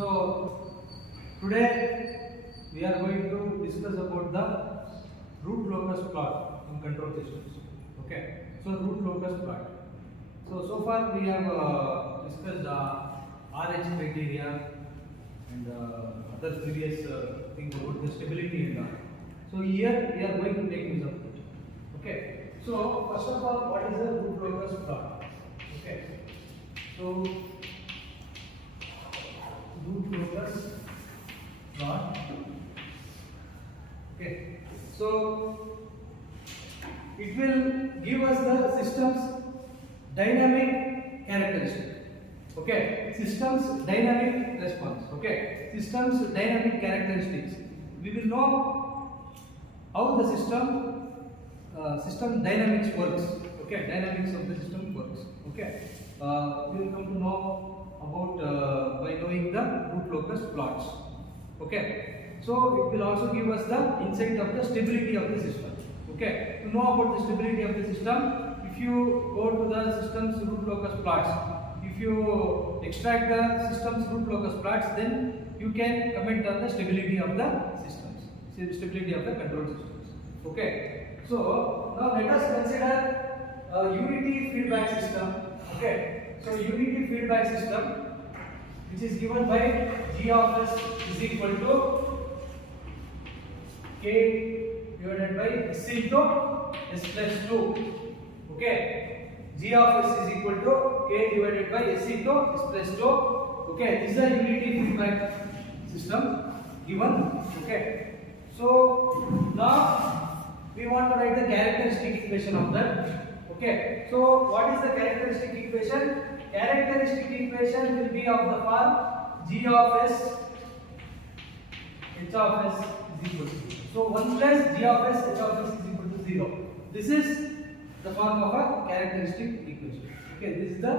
So today we are going to discuss about the root locus plot in control systems. Okay, so root locus plot. So far we have discussed RH criteria and other previous things about the stability and all. So here we are going to take use of it. Okay. So first of all, what is the root locus plot? Okay. So root locus plot. Okay. So it will give us the system's dynamic characteristic. Okay. System's dynamic response. Okay. System's dynamic characteristics. We will know how the system dynamics works. Okay. Dynamics of the system works. Okay. We will come to know about by knowing the root locus plots. Okay. So it will also give us the insight of the stability of the system. Okay. To know about the stability of the system, if you go to the system's root locus plots, if you extract the system's root locus plots, then you can comment on the stability of the systems, stability of the control systems. Okay. So now let us consider a unity feedback system. Okay. So unity feedback system, which is given by G of S is equal to K divided by S into S plus 2. Okay. G of S is equal to K divided by S into S plus 2. Okay. This is a unity feedback system given. Okay. So now we want to write the characteristic equation of that. Okay. So what is the characteristic equation? Characteristic equation will be of the form G of S H of S is equal to 0. So 1 plus G of S H of S is equal to 0. This is the form of a characteristic equation. Okay, this is the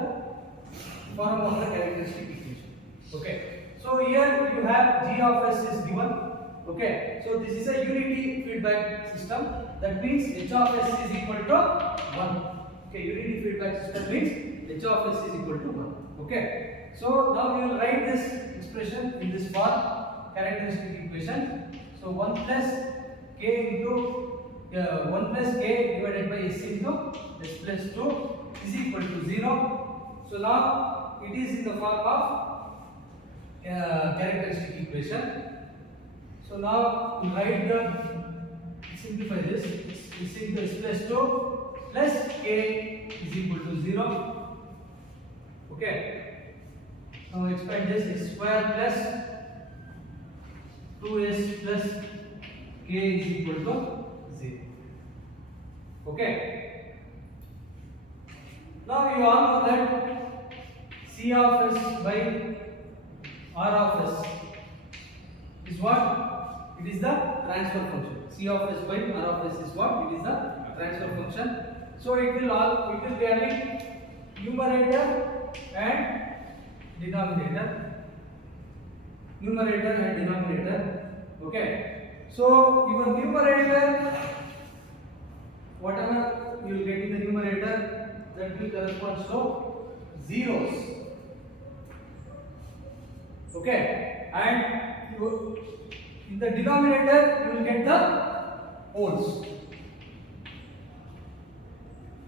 form of the characteristic equation. Okay, so here you have G of S is given. Okay, so this is a unity feedback system. That means H of S is equal to 1. Okay, unity feedback system means H of S is equal to 1. Okay, so now we will write this expression in this form, characteristic equation. So 1 plus K into 1 plus K divided by S into S plus 2 is equal to 0. So now it is in the form of characteristic equation. So now we write simplify this. S into S plus 2 plus K is equal to 0. Okay. Now expand this x square plus 2s plus K is equal to 0. Okay. Now you all know that C of S by R of S is what? It is the transfer function. C of S by R of S is what? It is the transfer function. So it will be having numerator and denominator. Numerator and denominator. Okay. So your numerator, whatever you will get in the numerator, that will correspond to zeros. Okay. And in the denominator you will get the wholes.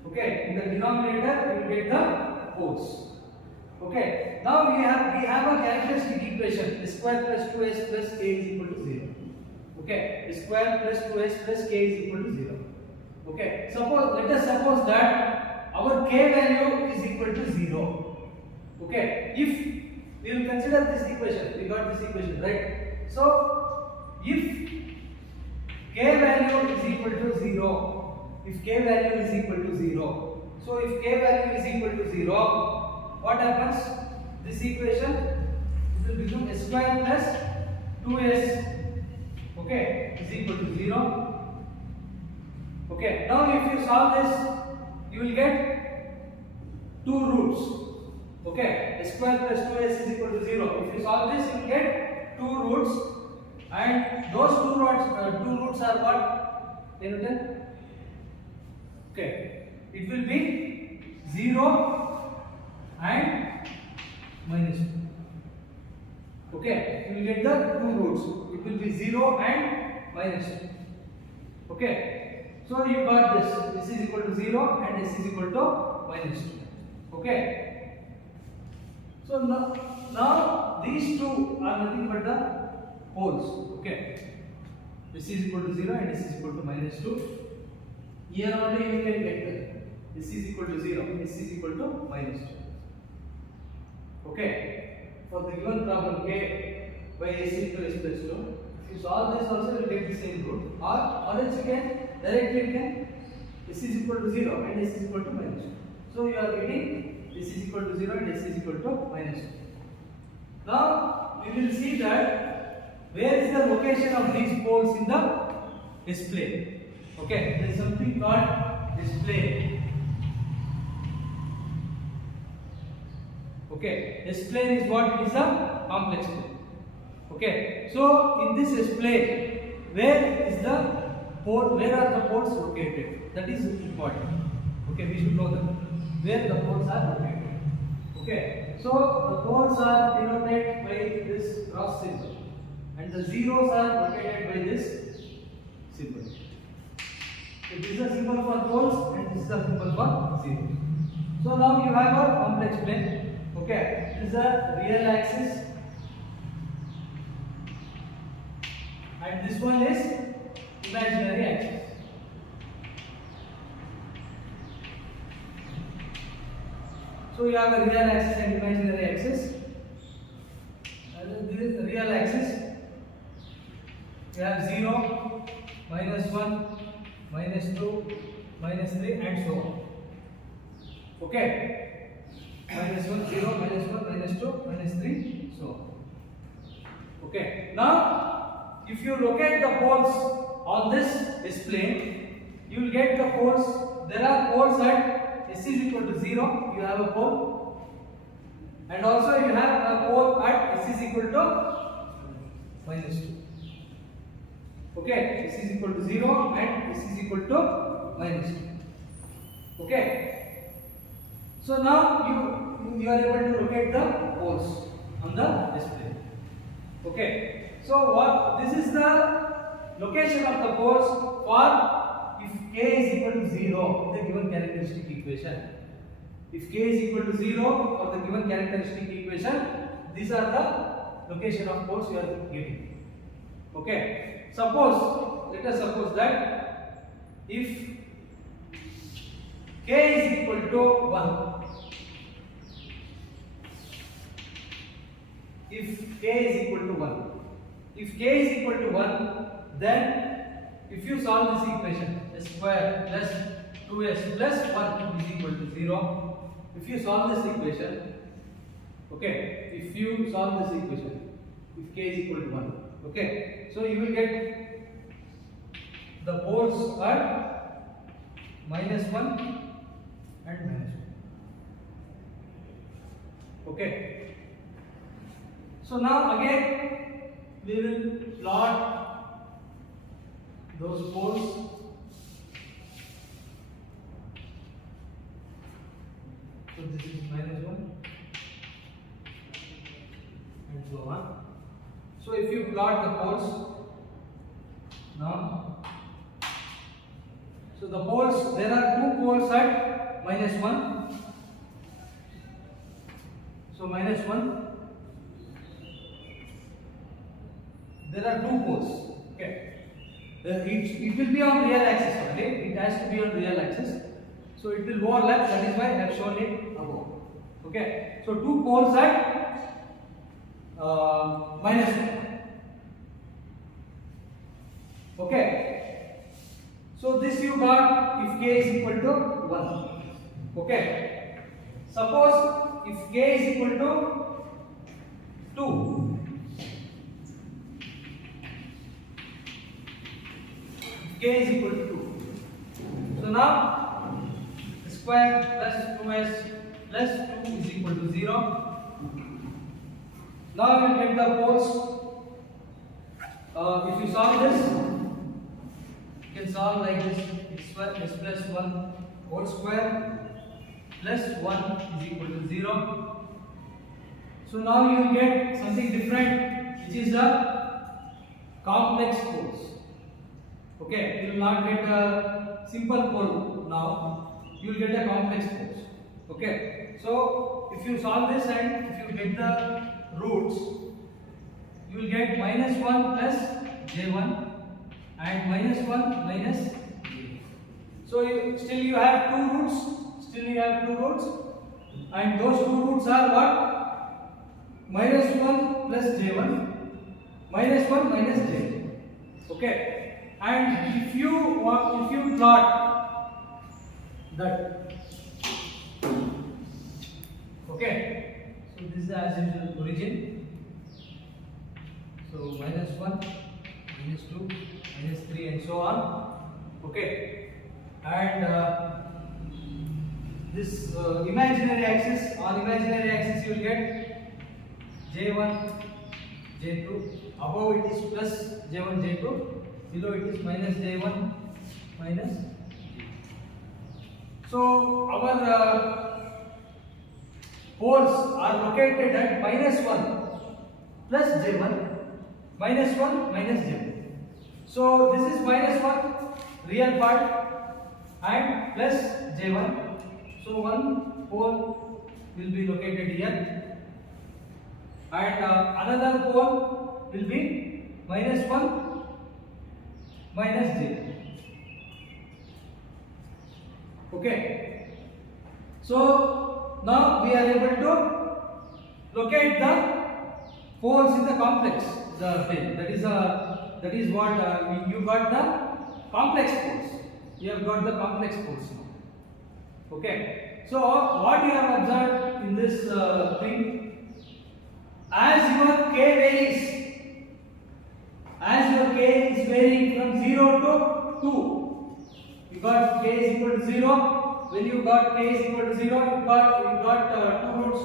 Okay. In the denominator you will get the wholes. Okay. Now we have a characteristic equation: S square plus 2s plus K is equal to 0. Okay. S square plus 2s plus K is equal to 0. Okay. Let us suppose that our K value is equal to 0. Okay. If we will consider this equation, we got this equation, right? So if K value is equal to 0, if K value is equal to 0, so if K value is equal to 0, what happens? This equation will become S square plus 2s, okay, is equal to 0. Okay, now if you solve this, you will get 2 roots. Okay, S square plus 2s is equal to 0. If you solve this, you will get 2 roots, and those 2 roots are what? Can you tell? Okay, it will be 0 and minus 2. Okay, you will get the two roots. It will be 0 and minus 2. Okay, so you got this. This is equal to 0 and this is equal to minus 2. Okay, so now these two are nothing but the poles. Okay, this is equal to 0 and this is equal to minus 2. Here only you can get that. This is equal to 0, this is equal to minus 2. Okay, for the given problem k by s into s plus 2, if you solve this also you will get the same root, or else you can directly this is equal to 0 and this is equal to minus 2. So you are getting this is equal to 0 and this is equal to minus 2. Now we will see that where is the location of these poles in the display. Okay, there is something called display. Okay, S plane is what? It is a complex plane. Okay, so in this S plane, where is the pole? Where are the poles located? That is important. Okay, we should know that where the poles are located. Okay, so the poles are denoted by this cross symbol, and the zeros are located by this symbol. So this is a symbol for poles and this is a symbol for zeros. So now you have a complex plane. Okay, this is a real axis and this one is imaginary axis. So you have a real axis and imaginary axis. This is the real axis. You have 0, minus 1, minus 2, minus 3 and so on. Okay. Minus 1, 0, minus 1, minus 2, minus 3, so on. Okay. Now, if you locate the poles on this plane, you will get the poles. There are poles at s is equal to 0, you have a pole. And also you have a pole at s is equal to minus 2. Okay, s is equal to 0 and s is equal to minus 2. Okay. So now you are able to locate the poles on the display. Okay. So this is the location of the poles for if k is equal to 0 in the given characteristic equation. If k is equal to 0 for the given characteristic equation, these are the location of poles you are getting. Okay. Let us suppose that if k is equal to 1. If k is equal to 1. If k is equal to 1, then if you solve this equation, s square plus 2s plus 1 is equal to 0. If you solve this equation, okay, if you solve this equation, if k is equal to 1, okay, so you will get the poles are minus 1 and minus 1. Okay. So now again we will plot those poles. So this is minus 1 and so on. So if you plot the poles now, so the poles, there are two poles at minus 1. So minus 1. There are two poles. Okay. It will be on real axis only. It has to be on real axis. So it will overlap. That is why I have shown it above. Okay. So two poles at minus 1. Okay. So this you got if k is equal to 1. Okay. Suppose if k is equal to 2. K is equal to 2. So now square plus 2s plus 2 is equal to 0. Now we will get the poles. If you solve this, you can solve like this: x plus 1 whole square plus 1 is equal to 0. So now you will get something different. which is a complex force. Okay, you will not get a simple pole now, you will get a complex force. Okay, so if you solve this and if you get the roots, you will get -1 plus j1 and -1 minus j. So still you have two roots, and those two roots are what? -1 plus j1, -1 minus j. Okay, and if you plot that, okay, so this is as usual origin. So -1, -2, -3 and so on. Okay, and this imaginary axis, on imaginary axis you will get j1, j2, above it is plus j1, j2, below it is minus j1, minus j2. So our poles are located at -1 plus j1, -1 minus j1. So this is -1 real part and plus j1. So one pole will be located here and another pole will be -1 minus j. Okay, so now we are able to locate the poles in the complex, the thing that is what you got the complex poles. You have got the complex poles now. Okay, so what you have observed in this thing, as your k is varying from 0 to 2, you got k is equal to 0. When you got k is equal to 0, you got two roots.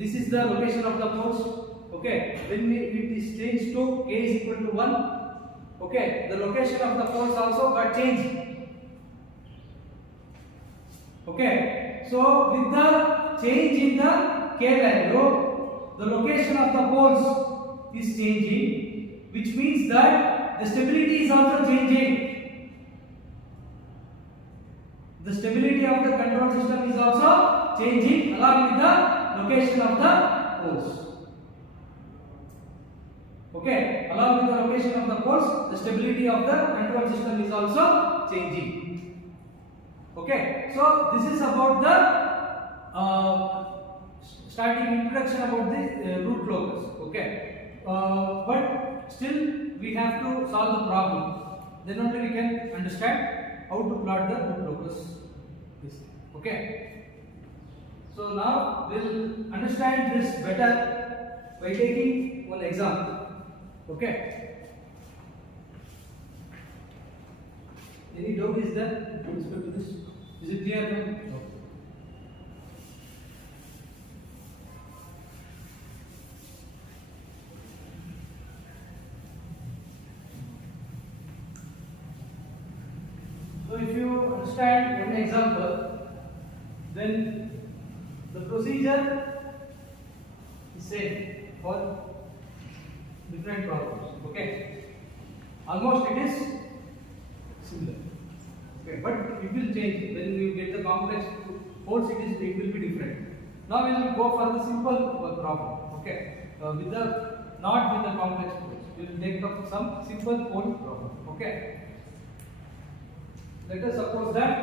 This is the location of the poles. Okay, when it is changed to k is equal to 1, okay, the location of the poles also got changed. Okay, so with the change in the k value, the location of the poles is changing, which means that the stability is also changing. The stability of the control system is also changing along with the location of the poles. Okay, along with the location of the poles, the stability of the control system is also changing. Okay, so this is about the starting introduction about the root locus. Okay, but still we have to solve the problem. Then only we can understand how to plot the root locus. Okay, so now we'll understand this better by taking one example. Okay, any doubt is there with respect to this? Is it clear now? No. So if you understand one example, then the procedure is same for different problems. Okay, almost it is similar. Okay, but it will change when you get the complex poles. It will be different. Now we will go for the simple problem. Okay, with the not with the complex poles. We will take up some simple pole problem. Okay, let us suppose that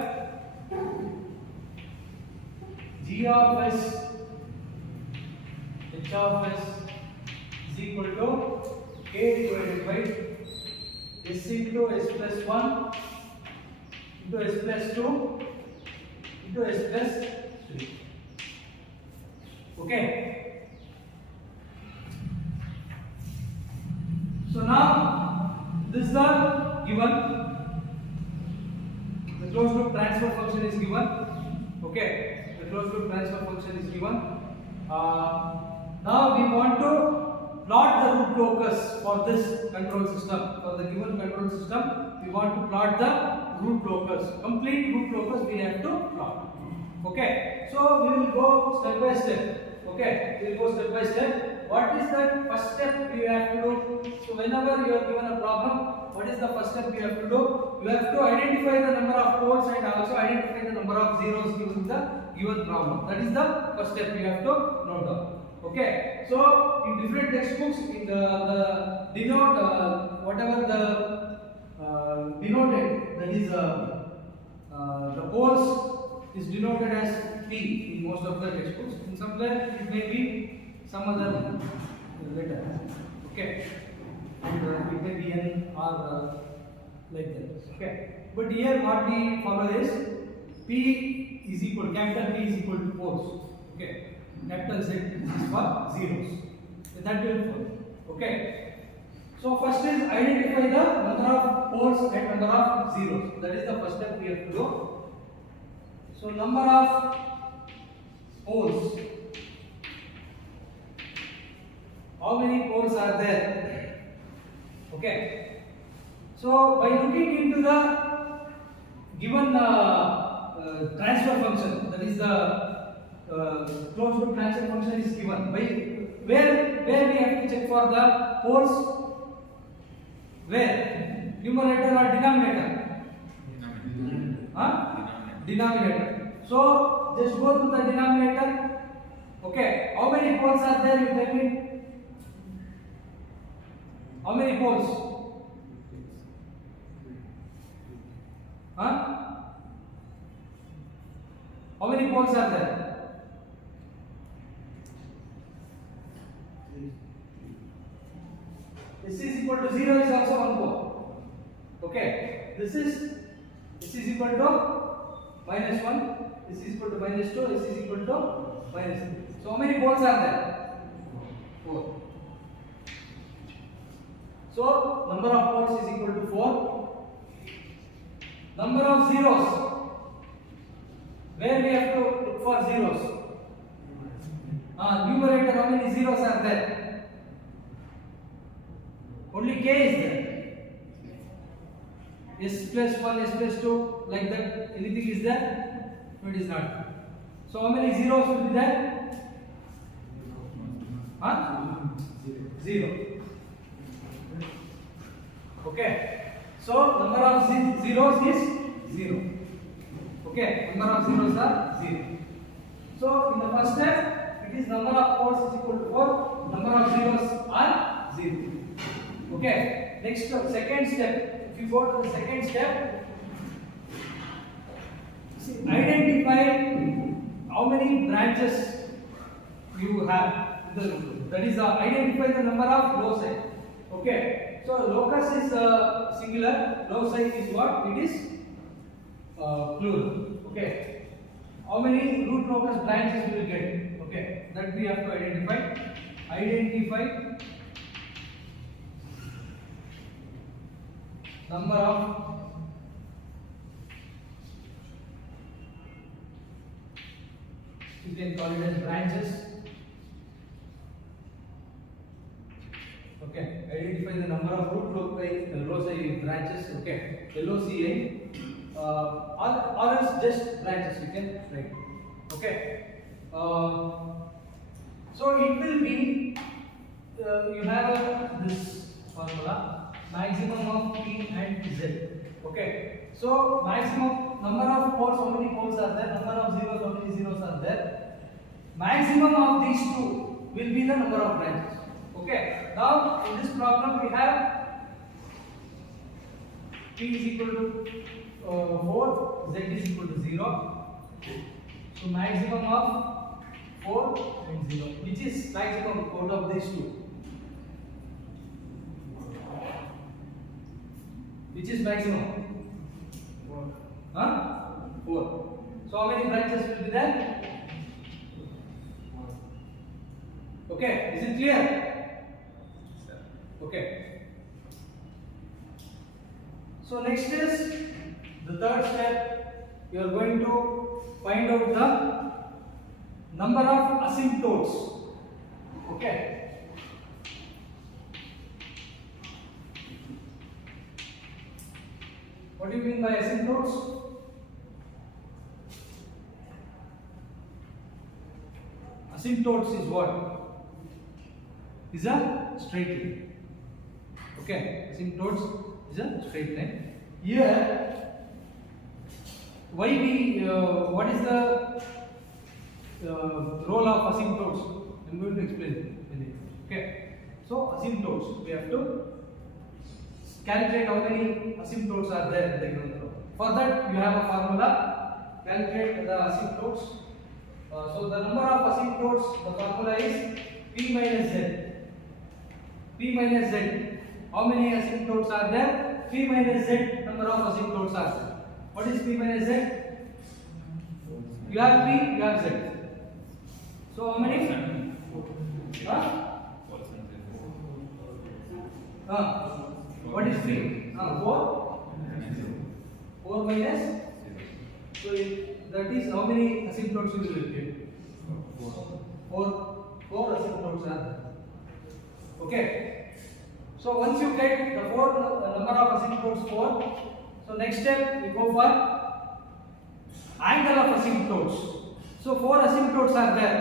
g of s h of s is equal to k divided by s into s plus 1 into s plus 2 into s plus 3. Okay, so now this is the given, the closed loop transfer function is given. Okay, the closed loop transfer function is given. Now we want to plot the root locus for this control system. For the given control system, we want to plot the root locus. Complete root locus we have to plot. Okay, so we will go step by step. Okay, we will go step by step. what is the first step we have to do? So whenever you are given a problem, what is the first step you have to do? You have to identify the number of poles and also identify the number of zeros given the given problem. That is the first step you have to note down. Okay, so in different textbooks, in the denote whatever the denoted, that is the poles is denoted as P in most of the textbooks. In some place it may be some other letter. Okay, and it may be N or like that. Okay, but here what we follow is P is equal, capital P is equal to poles. Okay, capital Z is for zeros. So that will follow. Okay, so first is identify the number of poles and number of zeros. That is the first step we have to do. So number of poles. How many poles are there? Okay. So by looking into the given transfer function, that is the closed loop transfer function is given. By where we have to check for the poles? Where? Numerator or denominator? Denominator. So just go to the denominator. Okay. How many poles are there? You tell me. How many poles? How many poles are there? This is equal to 0 is also one pole. Okay. This is equal to -1. This is equal to -2. This is equal to -3. So how many poles are there? 4. So number of poles is equal to 4. Number of zeros. Where we have to look for zeros? Numerator, how many zeros are there? Only K is there. S plus 1, S plus 2, like that. Anything is there? No, it is not. So how many zeros will be there? 0. Okay. So number of zeros is 0. Okay. Number of zeros are 0. So in the first step, it is number of poles is equal to 4. Number of zeros are 0. Okay. Next second step. If you go to the second step, identify how many branches you have. That is identify the number of loci. Okay. So locus is singular. Loci is what? It is plural. Okay. How many root locus branches you will get? Okay. That we have to identify. Identify number of you can call it as branches. Okay, identify the number of root loci branches. Okay, LOCI or else just branches you can write. Okay, so it will be you have this formula, maximum of P and Z. Okay, so maximum number of poles, how many poles are there? Number of zeros, how many zeros are there? Maximum of these two will be the number of branches. Okay, now in this problem we have P is equal to 4, Z is equal to 0. So maximum of 4 and 0. Which is maximum out of these two? Which is maximum? 4. 4. So how many branches will be there? Okay, is it clear? Okay. So next is the third step. You are going to find out the number of asymptotes. Okay. What do you mean by asymptotes? Asymptotes is what? is a straight line. Okay, asymptotes is a straight line. Here, why we what is the role of asymptotes? I'm going to explain it. Okay, so asymptotes, we have to calculate how many asymptotes are there in the given problem. For that, you have a formula. Calculate the asymptotes. So the number of asymptotes, the formula is P minus Z. P minus Z. How many asymptotes are there? P minus Z number of asymptotes are there. What is P minus Z? You have P, you have Z. So how many? What is 3? 4? 4 minus? So that is how many asymptotes you will get? 4 asymptotes are there. Okay. So once you get the number of asymptotes 4, so next step we go for angle of asymptotes. So 4 asymptotes are there.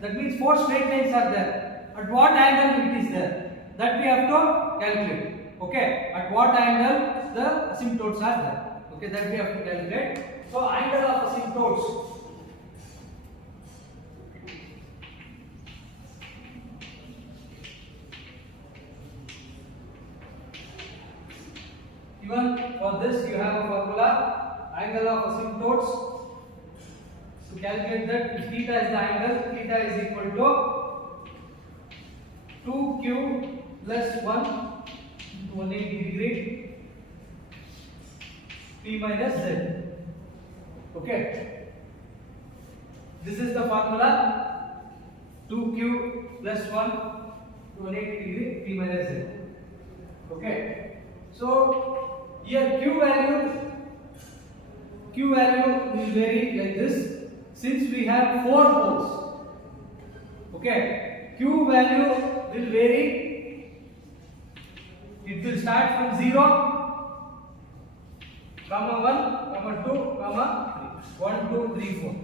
That means 4 straight lines are there. At what angle it is there? That we have to calculate. Okay. At what angle the asymptotes are there? Okay, that we have to calculate. So angle of asymptotes. Even for this you have a formula, angle of asymptotes. To calculate that, if theta is the angle, theta is equal to 2q plus 1 into 180 degree P minus Z. Okay. This is the formula, 2q plus 1 to 180 degree P minus Z. Okay. So here q value will vary like this. Since we have 4 poles, okay, q value will vary. It will start from 0, comma 1, comma 2, comma 3. 1, 2, 3, 4.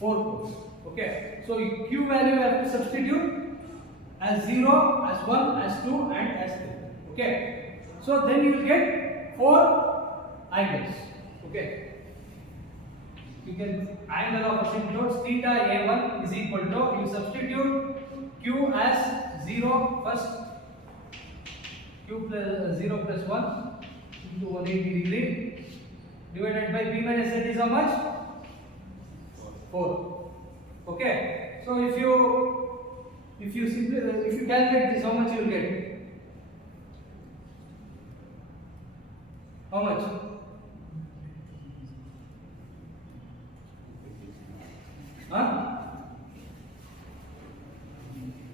4 poles. Okay. So q value we have to substitute as 0, as 1, as 2, and as 3. Okay. So then you will get 4 angles. Okay. You can angle of asymptotes theta a1 is equal to, you substitute q as 0 first, q plus 0 plus 1 into 180 degree divided by p minus z is how much? 4. Okay. So if you calculate this, how much you will get? How much?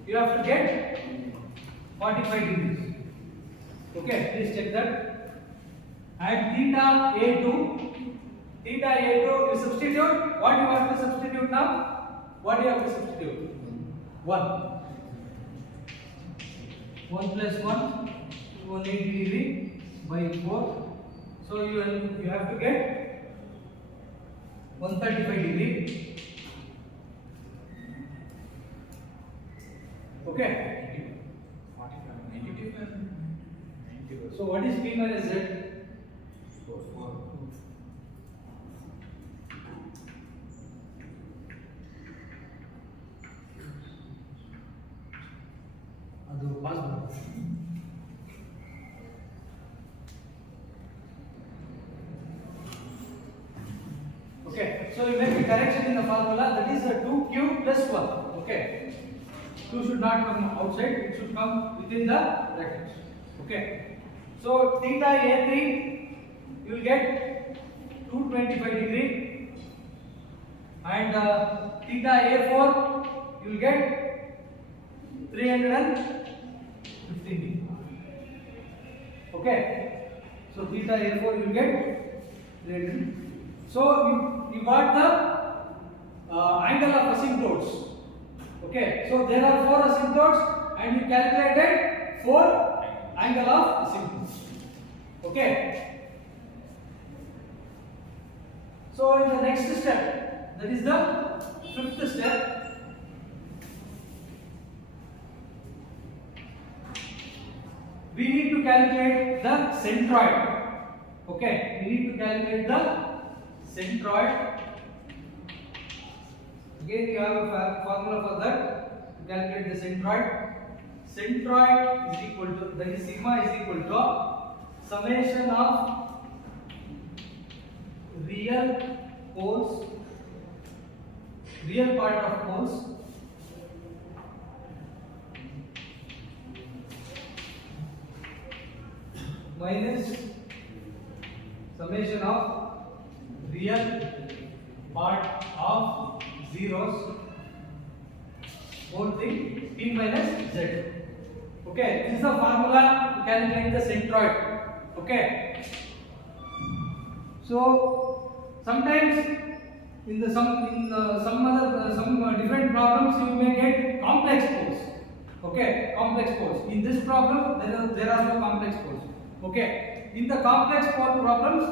You have to get 45 degrees. Okay, please check that. At theta A2, you substitute. What you have to substitute now? What do you have to substitute? 1. 1 plus 1, 180 degree by 4. So you have to get 135 degree. Okay. 45. So what is P minus Z? 4. Okay. So you make a correction in the formula. That is a 2q plus 1. Okay. 2 should not come outside, it should come within the brackets. Okay. So theta A3 you will get 225 degree, and theta A4 you will get 315 degree. Okay. So theta A4 you will get 315. So you got the angle of asymptotes. Okay, so there are 4 asymptotes and you calculated 4 angle of asymptotes. Okay. So in the next step, that is the 5th step. we need to calculate the centroid. Okay, we need to calculate the centroid. Again, we have a formula for that to calculate the centroid. Centroid is equal to, that is sigma is equal to summation of real poles, real part of poles minus summation of real part of zeros, whole thing, p minus z. Okay, this is the formula to calculate the centroid. Okay, so sometimes in the some different problems you may get complex poles. Okay, complex poles. In this problem there are no complex poles. Okay, in the complex pole problems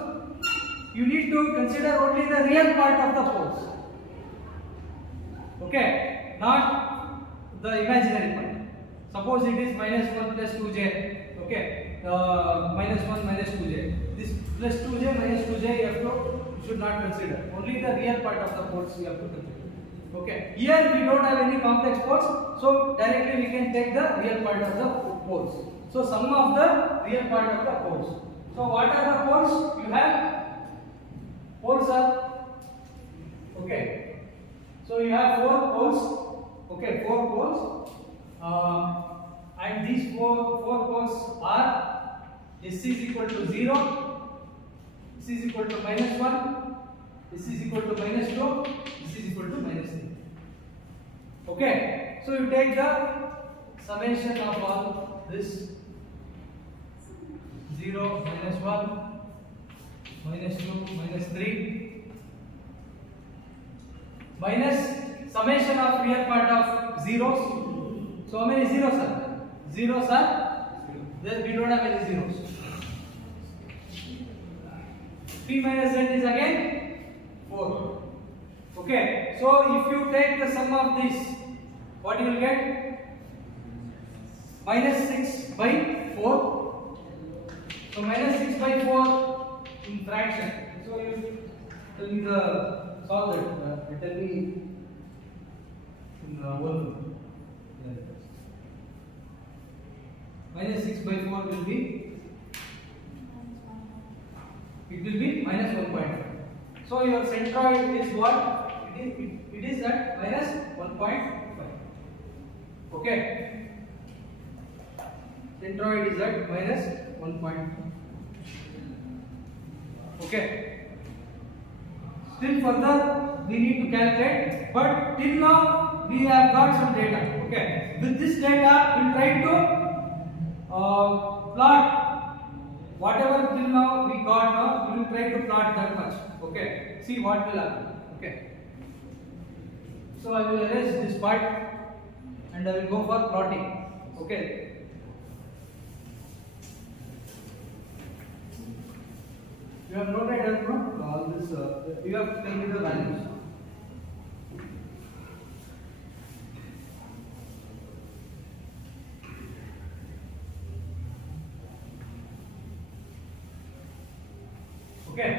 you need to consider only the real part of the poles. Okay, not the imaginary part. Suppose it is minus 1 plus 2j. Okay, minus 1 minus 2j. This plus 2j minus 2j you should not consider. Only the real part of the poles you have to consider. Okay, here we don't have any complex poles, so directly we can take the real part of the poles. So sum of the real part of the poles. So what are the poles? You have poles are, okay. So you have 4 poles. Okay, 4 poles. And these four poles are S is equal to 0, S is equal to minus 1, S is equal to minus 2, S is equal to minus 3. Okay, so you take the summation of all this 0, minus 1, minus 2, minus 3, minus summation of real part of zeros. So how many zeros are there? Zeros are there, we don't have any zeros. P minus z is again 4. Okay, so if you take the sum of this, what you will get? Minus 6 by 4. So minus 6 by 4 in fraction. So you tell me the solve that. Tell me in one. Minus 6 by 4 will be, it will be minus 1.5. So your centroid is what? It is at minus 1.5. Okay. Centroid is at minus 1.5. Okay. Still further we need to calculate, but till now we have got some data. Okay. With this data we will try to plot whatever till now we got. Now we will try to plot that much. Okay, see what will happen. Okay, so I will erase this part and I will go for plotting. Okay, you have noted that all this. You have to tell me the values. Okay.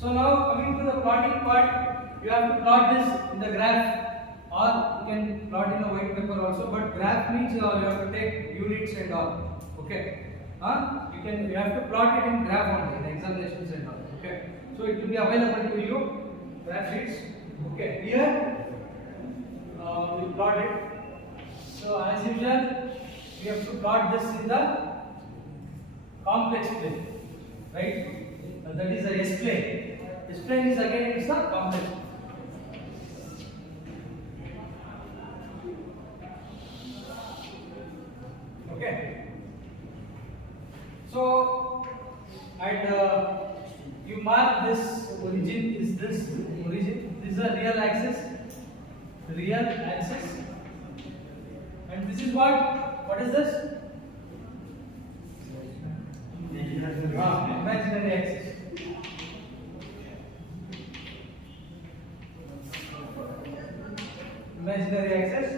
So now coming to the plotting part, you have to plot this in the graph, or you can plot in a white paper also. But graph means you have to take units and all. Okay. You have to plot it in graph only in examinations and all. Okay. So it will be available to you. Graph sheets. Okay. Here we plot it. So as usual, we have to plot this in the complex plane, right? That is the S plane. S plane is again it's the complex plane. Okay. So, and you mark this origin is this origin. This is a real axis. Real axis. And this is what? What is this? Imaginary axis. imaginary axis.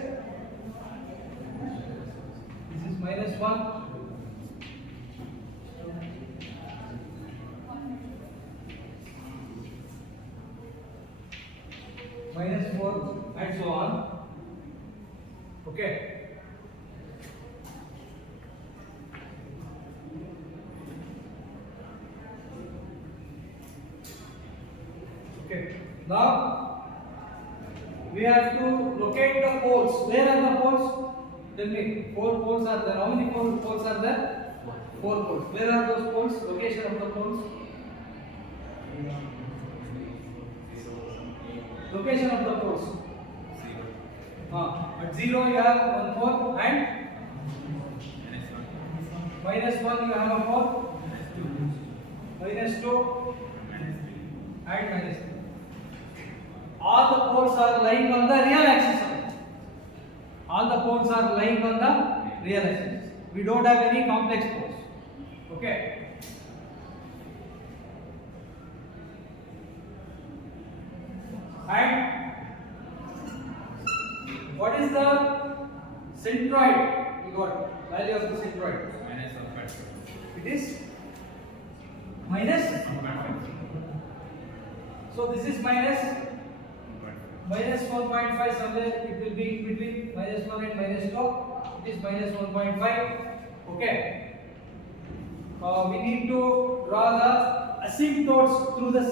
This is -1. -4 and so on. Okay. Okay. Now we have to locate the poles. Where are the poles? Tell me. 4 poles are there. How many poles are there? 4 poles. Where are those poles? Location of the poles. Location of the poles. At 0 you have 1 pole and -1 you have a pole, -2 and -3. All the poles are lying on the real axis. All the poles are lying on the real axis. We don't have any complex poles. Okay. And what is the centroid? We got value of the centroid. It is minus. So this is -1.5. Somewhere it will be in between -1 and -2. It is -1.5. Okay. We need to draw the asymptotes through the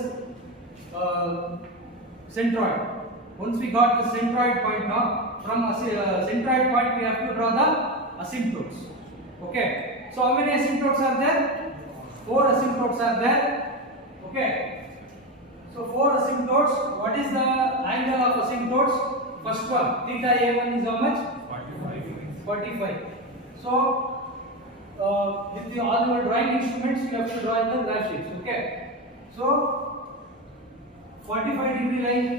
centroid. Once we got the centroid point, now from centroid point we have to draw the asymptotes. Okay. So how many asymptotes are there? 4 asymptotes are there. Okay. So 4 asymptotes. What is the angle of asymptotes? First one, theta A1 is how much? 45. So with all your drawing instruments, you have to draw in the graph sheets. Okay. So 45-degree line.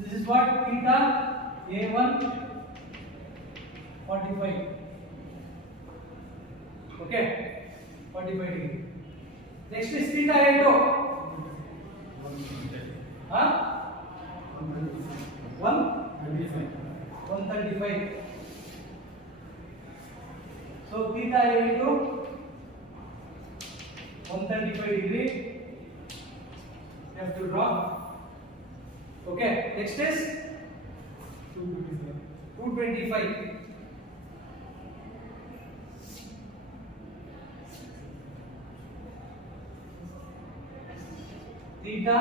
This is what? Theta A1 45. Okay. 45 degree. Next is theta A2. 135. So theta A2 135 degree. You have to draw. Okay. Next is 225. Theta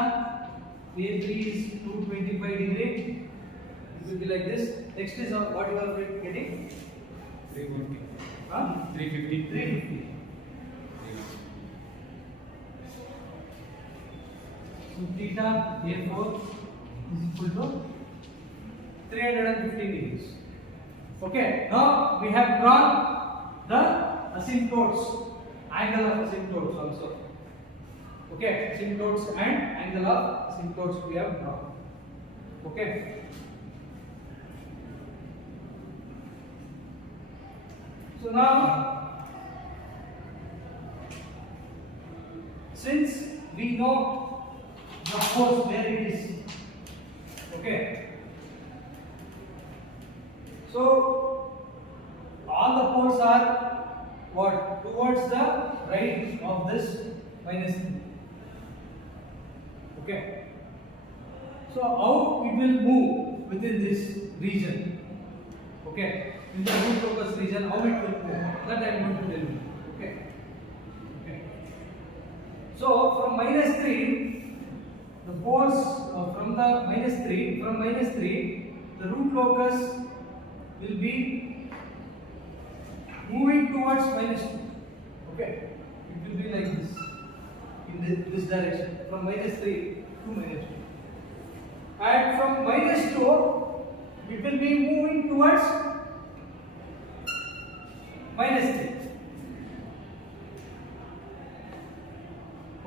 A3 is 225 degree. It will be like this. Next is what you are getting? 350. 350. So theta A4 is equal to 350 degrees. Okay. Now we have drawn the asymptotes, angle of asymptotes also. Okay, asymptotes and angle of asymptotes we have drawn. Okay. So now, since we know the force where it is, okay. So all the poles are what? Towards the right of this -3. Okay. So how it will move within this region? Okay. In the root locus region, how it will move? That I am going to tell you. Okay. Okay. So from -3, the poles from the -3, the root locus will be moving towards -2. Okay. It will be like this. In this direction, from -3 to -2. And from -2, it will be moving towards -3.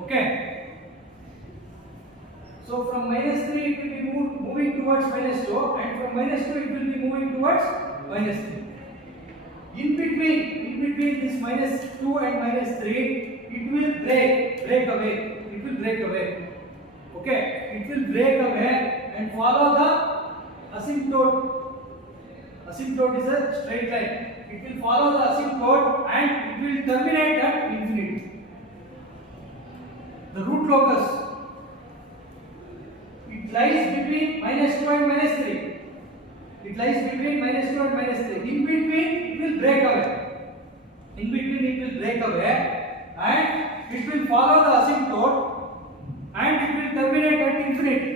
Okay. So from -3 it will be moving towards -2, and from -2 it will be moving towards -3. In between this -2 and -3, it will break away. It will break away. Okay, it will break away and follow the asymptote. Asymptote is a straight line. It will follow the asymptote and it will terminate at infinity. The root locus, it lies between -2 and -3. It lies between -2 and -3. In between, it will break away. In between, it will break away and it will follow the asymptote and it will terminate at infinity.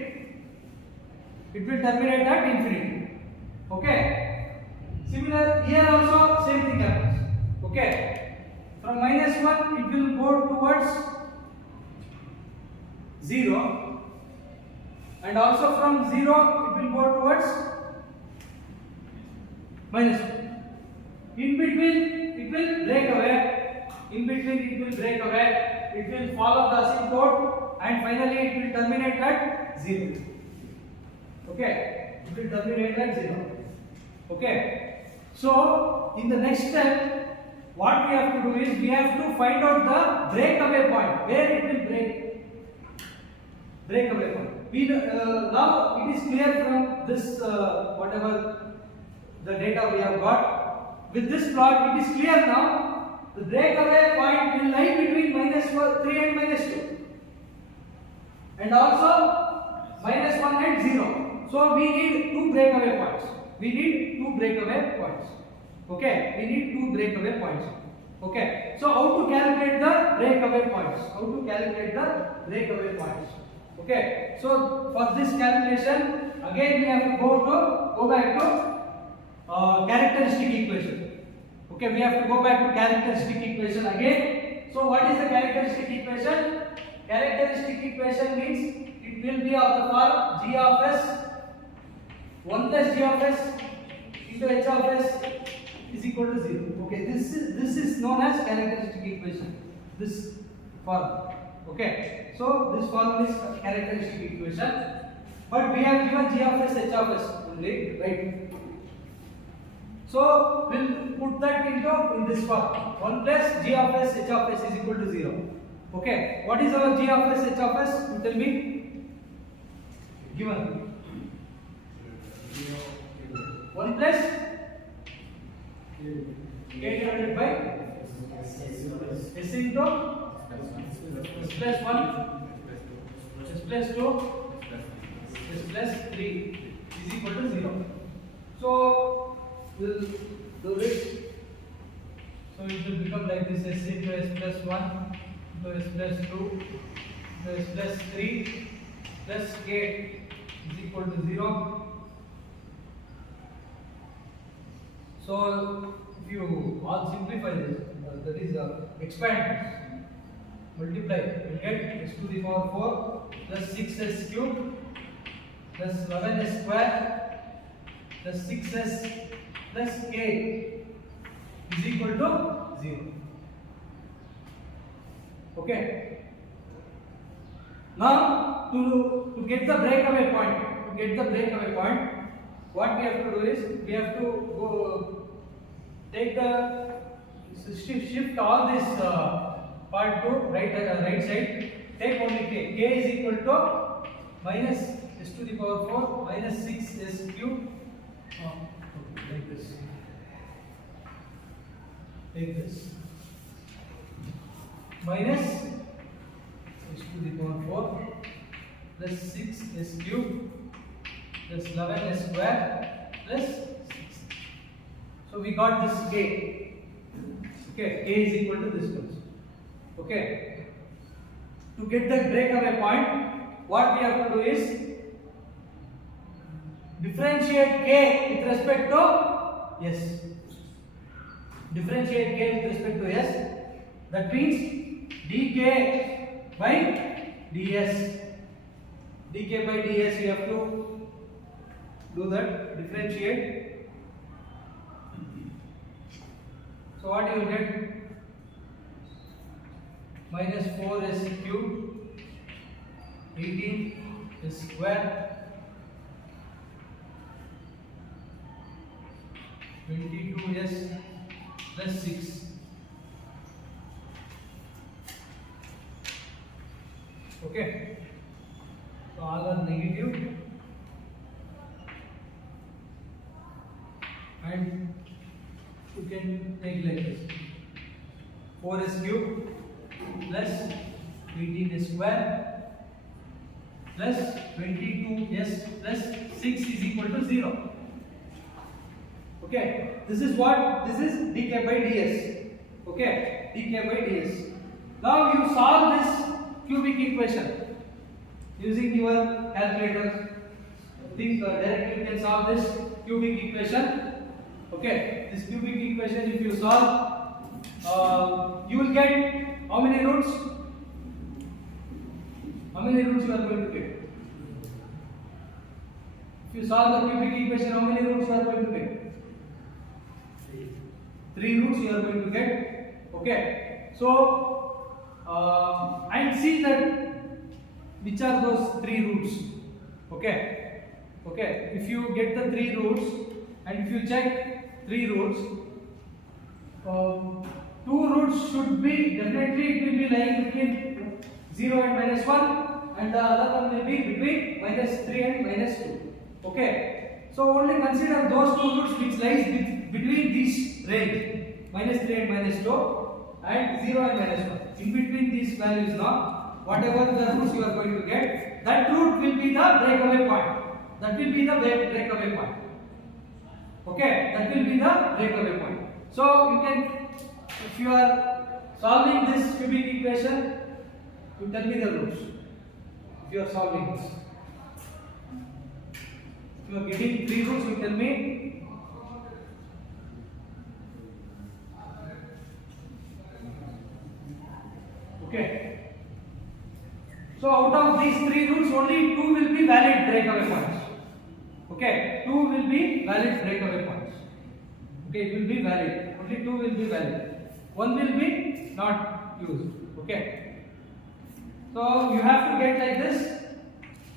It will terminate at infinity. Okay. Similar here also same thing happens. Okay. From -1 it will go towards 0, and also from 0 it will go towards -1. In between it will break away. In between it will break away. It will follow the asymptote and finally it will terminate at 0. Okay, it will terminate at 0. Okay, so in the next step, what we have to do is we have to find out the breakaway point, where it will breakaway point. We now it is clear from this whatever the data we have got. With this plot, it is clear now. The breakaway point will lie between -3 and -2, and also -1 and 0. So we need two breakaway points. We need two breakaway points. Okay, we need two breakaway points. Okay, so how to calculate the breakaway points? How to calculate the breakaway points? Okay, so for this calculation, again we have to go back to characteristic equation. Okay, we have to go back to characteristic equation again. So what is the characteristic equation? Characteristic equation means it will be of the form g of s 1 plus g of s into h of s is equal to 0. Okay, this is known as characteristic equation. This form. Okay, so this form is characteristic equation, but we have given g of s h of s only, right? So we'll put that into in this form. 1 plus g of s h of s is equal to 0. Okay, what is our g of s h of s? You tell me. Given 1 plus k divided by s into s plus 1, s plus 2, s plus 3 is equal to 0. So we'll do this. So it will become like this: s into s plus 1 into s plus 2 into s plus 3 plus k is equal to 0. So if you all simplify this, that is expand, multiply, you get s to the power 4 plus 6s cubed plus 11s square plus 6s plus k is equal to 0. Okay. Now to get the breakaway point, what we have to do is we have to go take the shift all this part to right side. Take only k. K is equal to minus s to the power 4 minus 6s cubed. Like this. Take this. Minus s to the power 4 plus 6s cubed plus 11s square plus 6. So we got this k. Okay, k is equal to this much. Okay. To get the breakaway point, what we have to do is differentiate k with respect to s. Differentiate k with respect to s. That means dk by ds. Dk by ds you have to do that, differentiate. So what you will get? Minus 4s cubed 18 square 22s plus 6. Okay, so all are negative. and you can take like this: 4s cube plus 18s square plus 22s plus 6 is equal to 0. Okay, this is what? This is dk by ds. Okay, dk by ds. Now you solve this cubic equation using your calculator. Think directly you can solve this cubic equation. Okay, this cubic equation, if you solve, you will get how many roots? How many roots you are going to get? If you solve the cubic equation, how many roots you are going to get? 3 roots you are going to get. Okay, so and see that which are those 3 roots. Okay, okay. If you get the 3 roots and if you check 3 roots, 2 roots should be definitely, it will be lying between 0 and minus 1, and the other one will be between minus 3 and minus 2. Okay, so only consider those 2 roots which lies between this range, minus 3 and minus 2, and 0 and minus 1. In between these values now, whatever the roots you are going to get, that root will be the breakaway point. That will be the breakaway point. Okay, that will be the breakaway point. So you can, if you are solving this cubic equation, you tell me the roots. If you are solving this, if you are getting 3 roots, you tell me. Okay. So out of these 3 roots, only 2 will be valid breakaway points. Okay, 2 will be valid breakaway points. Okay, it will be valid. Only 2 will be valid. 1 will be not used. Okay. So you have to get like this.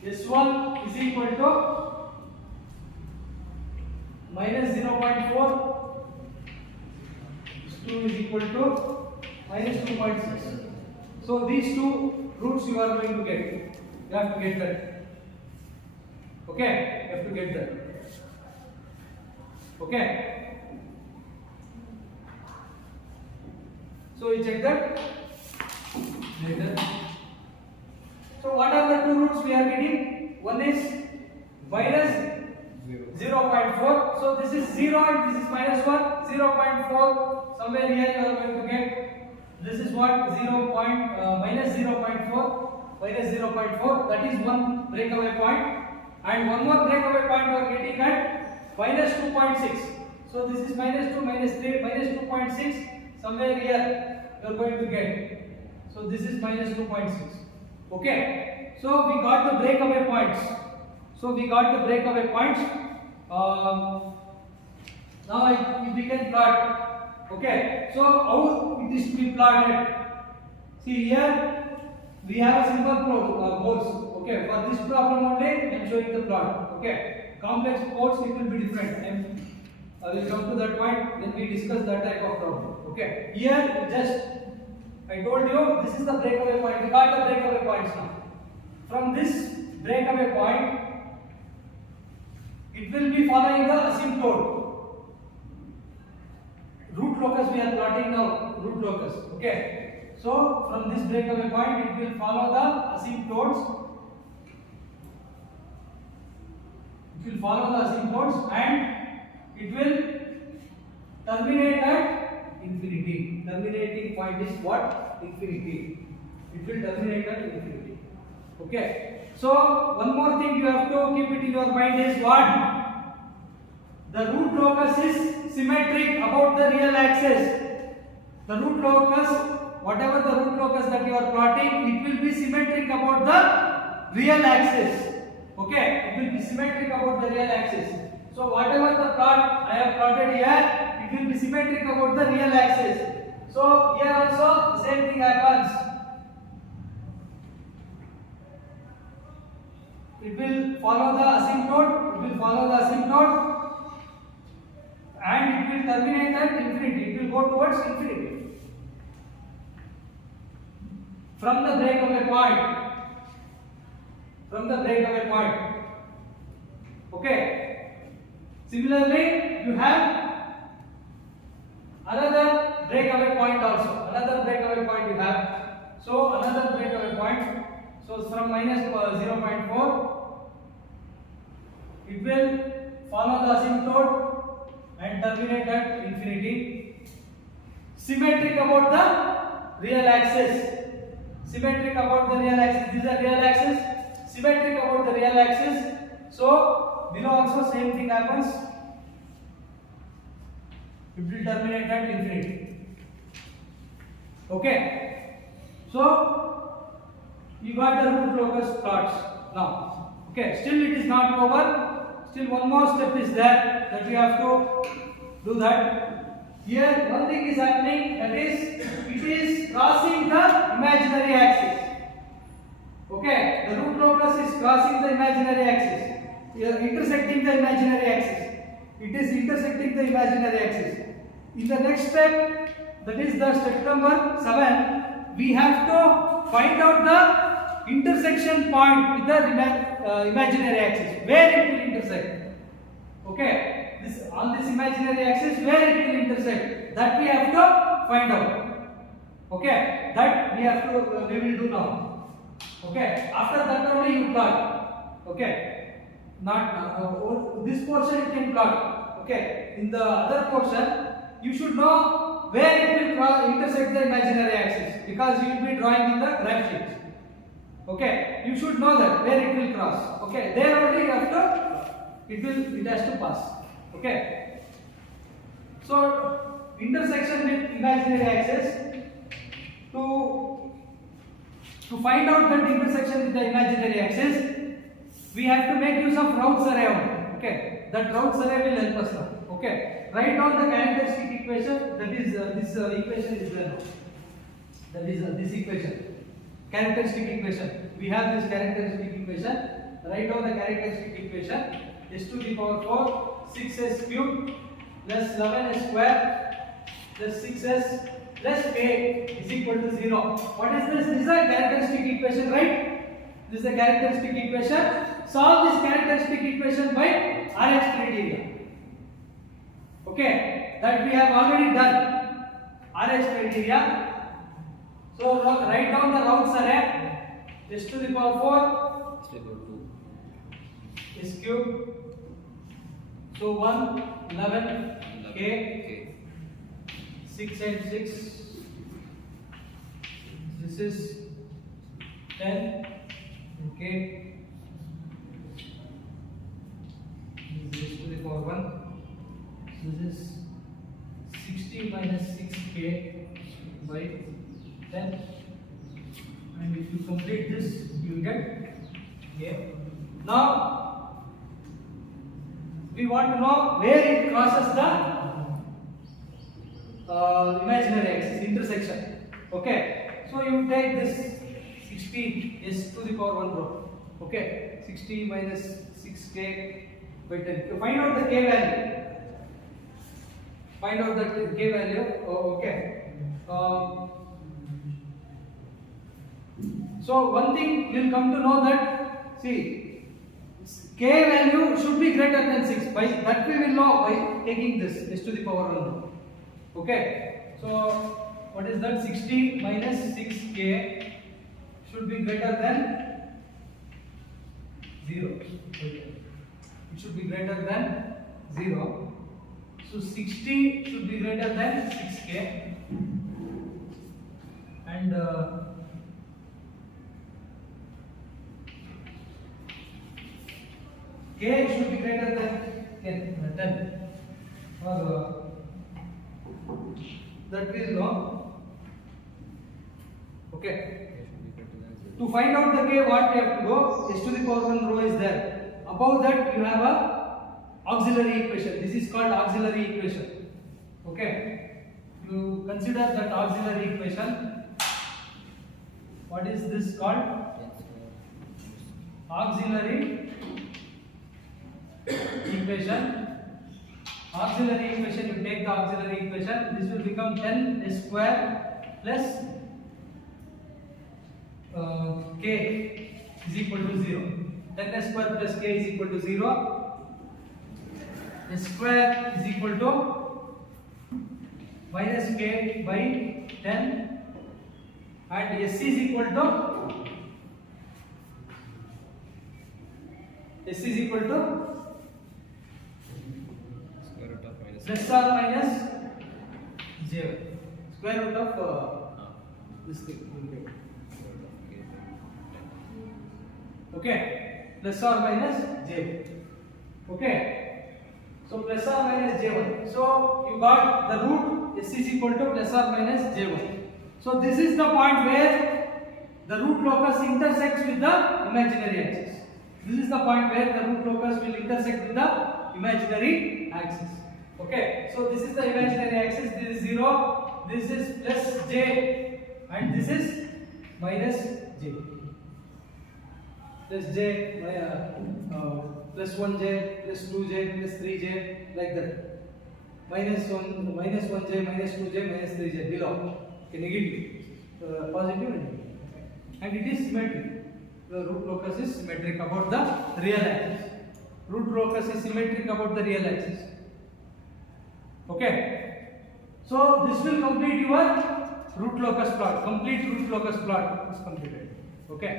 S1 is equal to minus 0.4. S2 is equal to minus 2.6. So these 2 roots you are going to get. You have to get that. Okay, you have to get that. Okay. So we check that. Later. So what are the 2 roots we are getting? One is minus 0.4. So this is 0 and this is minus 1. 0.4. Somewhere here you are going to get. This is what? Minus 0.4. Minus 0.4. That is one breakaway point. And one more breakaway point you are getting at minus 2.6. So this is minus 2, minus 3, minus 2.6. Somewhere here you are going to get. So this is minus 2.6. Okay. So we got the breakaway points. Now we can plot. Okay. So how it is to be plotted? See here we have a simple poles. Okay, for this problem only I am showing the plot. Okay, complex poles it will be different. I will come to that point when we discuss that type of problem. Okay, here just I told you this is the breakaway point. We got the breakaway points now. From this breakaway point, it will be following the asymptote. Root locus we are plotting now. Root locus. Okay. So from this breakaway point, it will follow the asymptotes. It will follow the asymptotes and it will terminate at infinity. Terminating point is what? Infinity. It will terminate at infinity. Okay. So one more thing you have to keep it in your mind is what? The root locus is symmetric about the real axis. The root locus, whatever the root locus that you are plotting, it will be symmetric about the real axis. Okay, it will be symmetric about the real axis. So whatever the plot I have plotted here, it will be symmetric about the real axis. So here also the same thing happens. It will follow the asymptote, and it will terminate at infinity. It will go towards infinity. From the breakaway point. Okay. Similarly, you have another breakaway point also. Another breakaway point you have. So another breakaway point. So from minus 0.4, it will follow the asymptote and terminate at infinity. Symmetric about the real axis. Symmetric about the real axis. This is the real axis. Symmetric about the real axis. So below also same thing happens. It will terminate at infinity. Okay. So you got the root locus plots now. Okay. Still it is not over. Still one more step is there that you have to do that. Here one thing is happening, that is it is crossing the imaginary axis. Okay. The root locus is crossing the imaginary axis. Here intersecting the imaginary axis. It is intersecting the imaginary axis. In the next step, that is the step number 7, we have to find out the intersection point with the imaginary axis, where it will intersect. Okay, this on this imaginary axis, where it will intersect, that we have to find out. Okay, that we will do now. Okay, after that only you plot. Okay, not this portion you can plot. Okay, in the other portion you should know where it will intersect the imaginary axis, because you will be drawing in the graph sheet. Okay, you should know that where it will cross. Okay, there only after it has to pass. Okay, so intersection with imaginary axis, to find out that intersection with the imaginary axis, we have to make use of Raoult's array only. Okay, that Raoult's array will help us now. Okay, write down the characteristic equation. That is this equation is there now. That is this equation, characteristic equation. We have this characteristic equation. Write down the characteristic equation. S to the power 4 6s cubed plus 11s square plus 6s plus k is equal to 0. What is this? This is a characteristic equation, right? This is a characteristic equation. Solve this characteristic equation by Rx criteria. Okay, that we have already done. Rx criteria. So write down the Raoult's array. S to the power 4 is cube. So 1, 11, k, 6 and 6. This is 10, k. This is to the power 1. So this is 60 minus 6k by 10. And if you complete this, you will get k. Now we want to know where it crosses the imaginary axis, intersection. Okay, so you take this 60 is to the power 1 row. Okay, 60 minus 6k by 10. Find out the k value. Find out the k value. Oh, okay. So one thing you will come to know that, see, k value should be greater than 6. By that we will know by taking this s to the power 1. Okay. So what is that? 60 minus 6k should be greater than 0. It should be greater than 0. So 60 should be greater than 6k. And k should be greater than 10. Or that we will know. Okay. To find out the k, what we have to go? S to the power 1 row is there. Above that you have a auxiliary equation. This is called auxiliary equation. Okay. You consider that auxiliary equation. What is this called? Auxiliary equation. Auxiliary equation, you take the auxiliary equation, this will become 10 square plus k is equal to 0. 10 square plus k is equal to 0. S square is equal to minus k by 10 and s is equal to Square root of minus. plus or minus j1 square root of this thing will be. Square root of k by 10. Okay, plus or minus j1. Okay, so plus or minus j1. So you got the root s is equal to plus or minus j1. So this is the point where the root locus intersects with the imaginary axis. This is the point where the root locus will intersect with the imaginary axis. Okay, so this is the imaginary axis. This is 0, this is plus j, and this is minus j. Plus j, plus 1j, plus 2j, plus 3j, like that. Minus 1j, minus 2j, minus 3j below. Okay, negative, positive and negative. And it is symmetric. The root locus is symmetric about the real axis. Root locus is symmetric about the real axis. Okay. So this will complete your root locus plot. Complete root locus plot is completed. Okay.